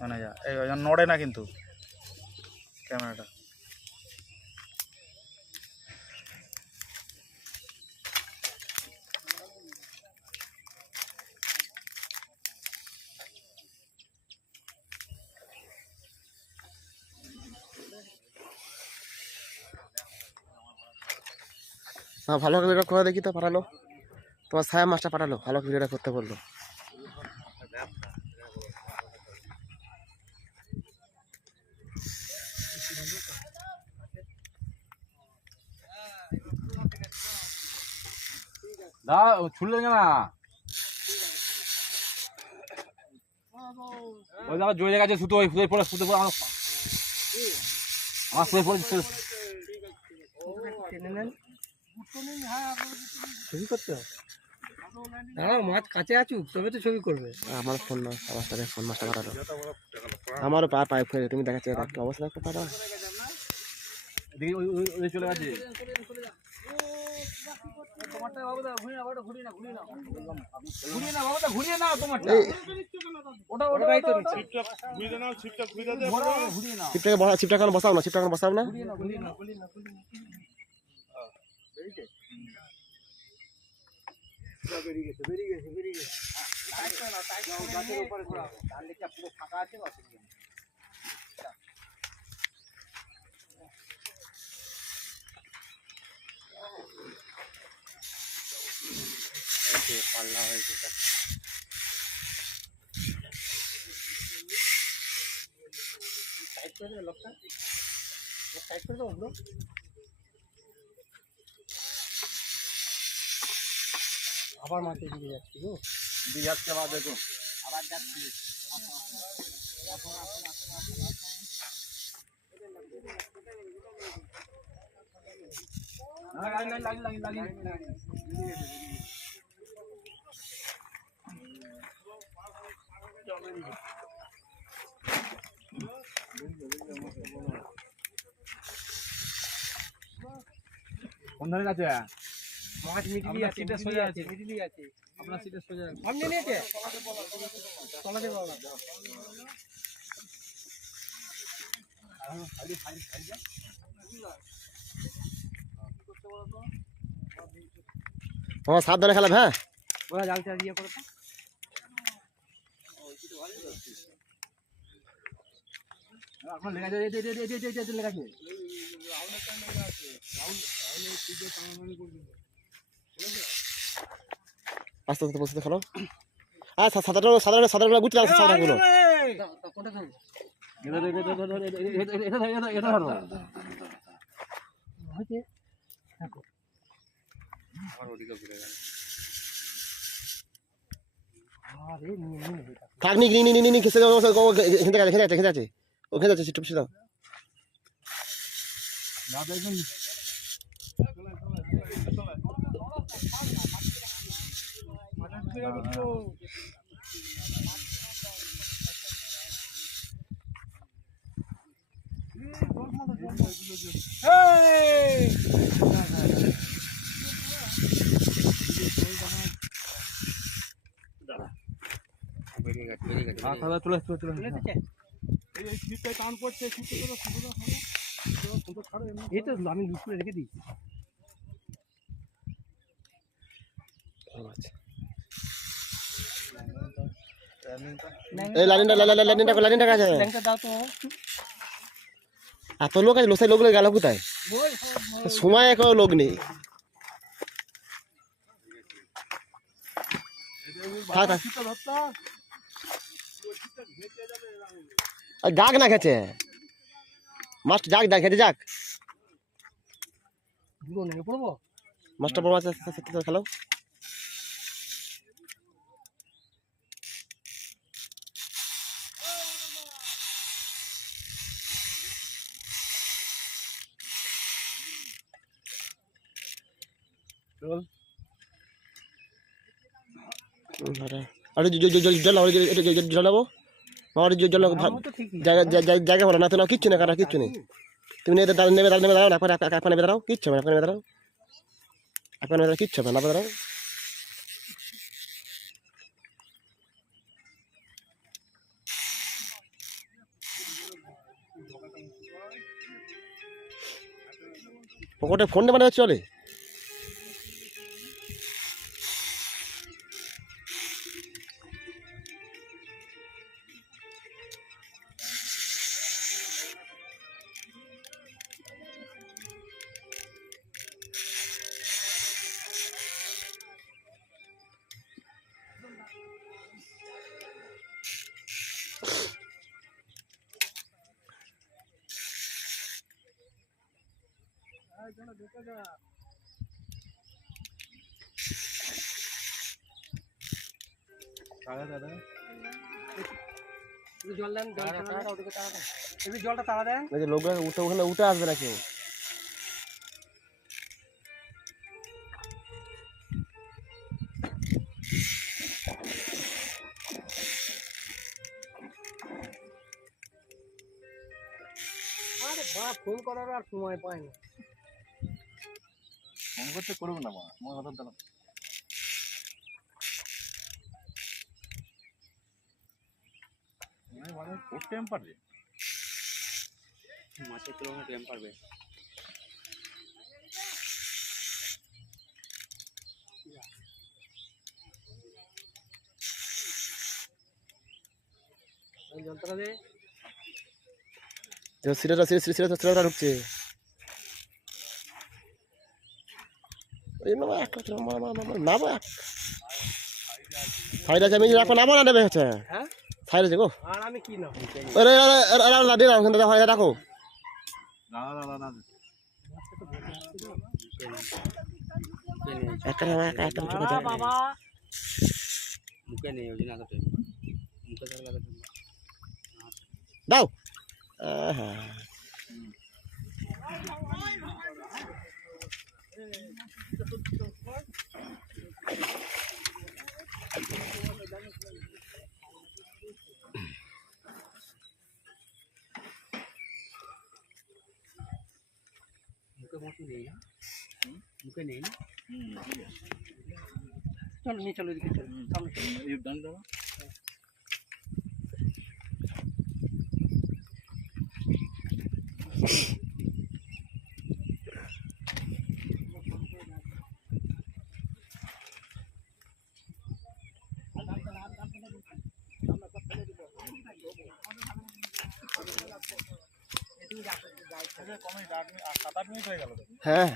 মানে যা এই নড়ে না কিন্তু ক্যামেরাটা। হ্যাঁ ভালো ভিডিওটা করে দেখি তো পাঠালো, তোমার ছায়া মাছটা পাঠালো, ভালো ভিডিওটা করতে বললো। না ছুটলে না, ওই জায়গা জয় জায়গা আছে সুতো, ওই সুতো পড়ে সুতো পড়ে আমার সুতো পড়ে ছবি করতে হবে। দাঁড়াও মাছ কাছে আছু তবে তো ছবি করবে। আমার ফোন মাছটা ফোন মাছটা পাঠালো, আমারও পাইপ হয়ে তুমি দেখাচ্ছি একটু অবস্থা দেখতে পারো। ওই চলে গেছে। ছিপটা বসাও না, ছিপটা বসাও না। পাল্লা হয়েছে আবার মাঠে দিকে যাচ্ছি গো, দিয়ে যাচ্ছে আবার দেখো, আবার যাচ্ছি। কোন ধারে গেছে? মাছ মিডিলি আছে, সোজা আছে, মিডিলি আছে। আপনার সিটে সোজা সামনে নিয়েছে তলাতে বাবা। আমার সাবধানে খেলাম। হ্যাঁ ওরা জালটা দিয়ে করো তো। আপনার লেখা আছে, লেখা আছে আস্তে আস্তে বসে খেলো। আর সাধারণ গুটি আছে সাধারণগুলো। কোনটা খাবে? এটা ধরো। হয়েছে দেখো আমার ওদিকে ঘুরে গেল। আরে নিয়ে নিয়ে থাক নি নি খেসে যাও, খেতে আছে ওখানে যাচ্ছে চিট্টু দাও। না দেখুন বেরিয়ে গেছে বেরিয়ে গেছে। চলে এই ছিপটা টান পড়ছে, ছিপটা তো সুবিধা হবে। এই তো আমি লুজ করে রেখে দিই। এই লাইনটা কাছে ল্যাংটা দাও তো। এত লোক আছে, লোসাই লোকগুলো গেল কোথায়? সময় এখন লোক নেই। যাক না খেতে মাছটা, যাক খেতে যাক। পড়বো মাছটা বড় মাছ খেলো। আরে জল জায়গা ভালো না তো, কিচ্ছু না কাটা, কিচ্ছু নেই। তুমি নেবে দাঁড়াও না, নেবে দাঁড়াও, কিচ্ছু হবে না, নেবে দাঁড়াও, কিচ্ছু হবে না, দাঁড়াও। পকেটে ফোন মানে চলে জল দেন জলটা তাড়া দেন লোকগুলো ওখানে উঠে আসবে না কেউ আরে বাপ ফোন করার আর সময় পাই না ফোন করতে করবো না মা আমার কথা দাঁড়া মানে ওর টেম্পার রে মাছের তুলনায় টেম্পার বেশ যন্ত্রটা দে সিলেটা ঢুকছে নাবো সাইড আছে আমি এখন নাবো না নেবে হচ্ছে হ্যাঁ সাইড আছে গো আর আমি কি না রাখো না না না না বাবা মুখে নেই ওই জন্য এত টেম্পার মুখে থাকলে এত টেম্পার দাও মুখে মতো নেই না মুখে নেই না চলো নিয়ে চলো এদিকে চলো সামনে চলো। এই ডান দাও কমে 8 মিনিট 7-8 মিনিট হয়ে গেল হ্যাঁ